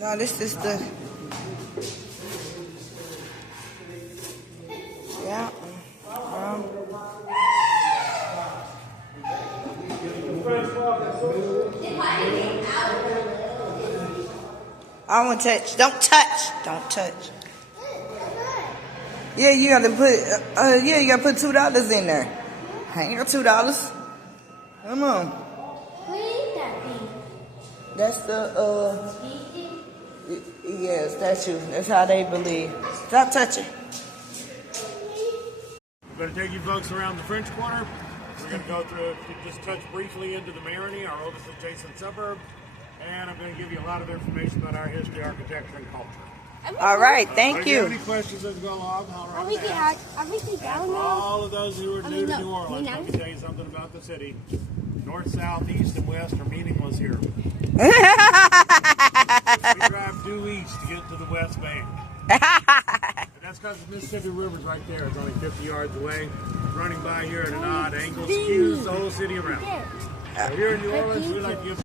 No, this is the... Yeah. I won't touch. Don't touch. Don't touch. Yeah, you gotta put. You gotta put $2 in there. I ain't got $2. Come on. What is that thing? That's the yeah, statue. That's how they believe. Stop touching. We're going to take you folks around the French Quarter. We're going to go through, just touch briefly into the Marigny, our oldest adjacent suburb, and I'm going to give you a lot of information about our history, architecture, and culture. All right, thank If you have you. any questions as we go along, Everything down for now? all of those who are new to New Orleans, let me tell you something about the city. North, south, east, and west are meaningless here. We drive due east to get to the West Bank. And that's because the Mississippi River's right there. It's only 50 yards away. Running by here at an odd angle skews the whole city around. So here in New Orleans, we like to give it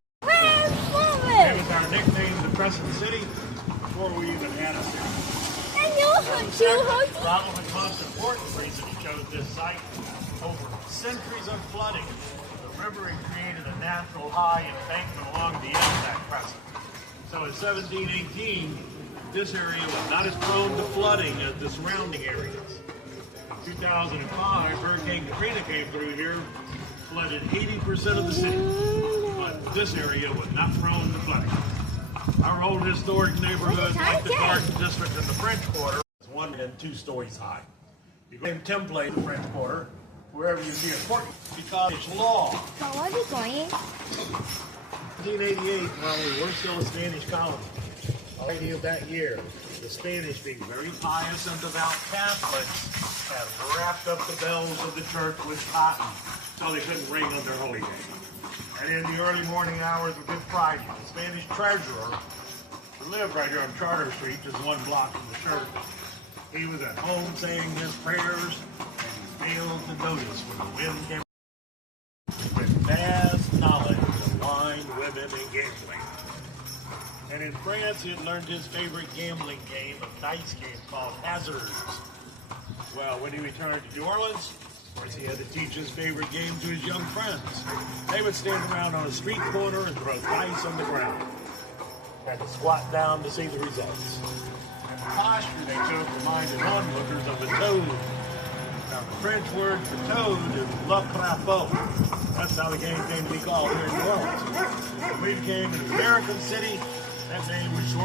was our nickname, the Crescent City, before we even had a city. Probably the most important reason he chose this site, over centuries of flooding, the river had created a natural high embankment along the end of that crescent. So in 1718, this area was not as prone to flooding as the surrounding areas. In 2005, Hurricane Katrina came through here, flooded 80% of the city, but this area was not prone to flooding. Our old historic neighborhood, like the Garden District in the French Quarter, is 1 and 2 stories high. You go and template in the French Quarter, wherever you see a court, because it's law. So where are we going? 1988, well, we were still a Spanish colony. Already of that year, the Spanish, being very pious and devout Catholics, had wrapped up the bells of the church with cotton so they couldn't ring on their holy day. And in the early morning hours of Good Friday, the Spanish treasurer, who lived right here on Charter Street, just 1 block from the church, he was at home saying his prayers, and he failed to notice when the wind came with vast knowledge of wine, women, and gambling. And in France, he had learned his favorite gambling game, a dice game called Hazards. Well, when he returned to New Orleans, of course, he had to teach his favorite game to his young friends. They would stand around on a street corner and throw dice on the ground. Had to squat down to see the results. And the posture they took reminded onlookers of the toad. Now, the French word for toad is le crapaud. That's how the game came to be called here in New Orleans. When we became an American city, that name was short.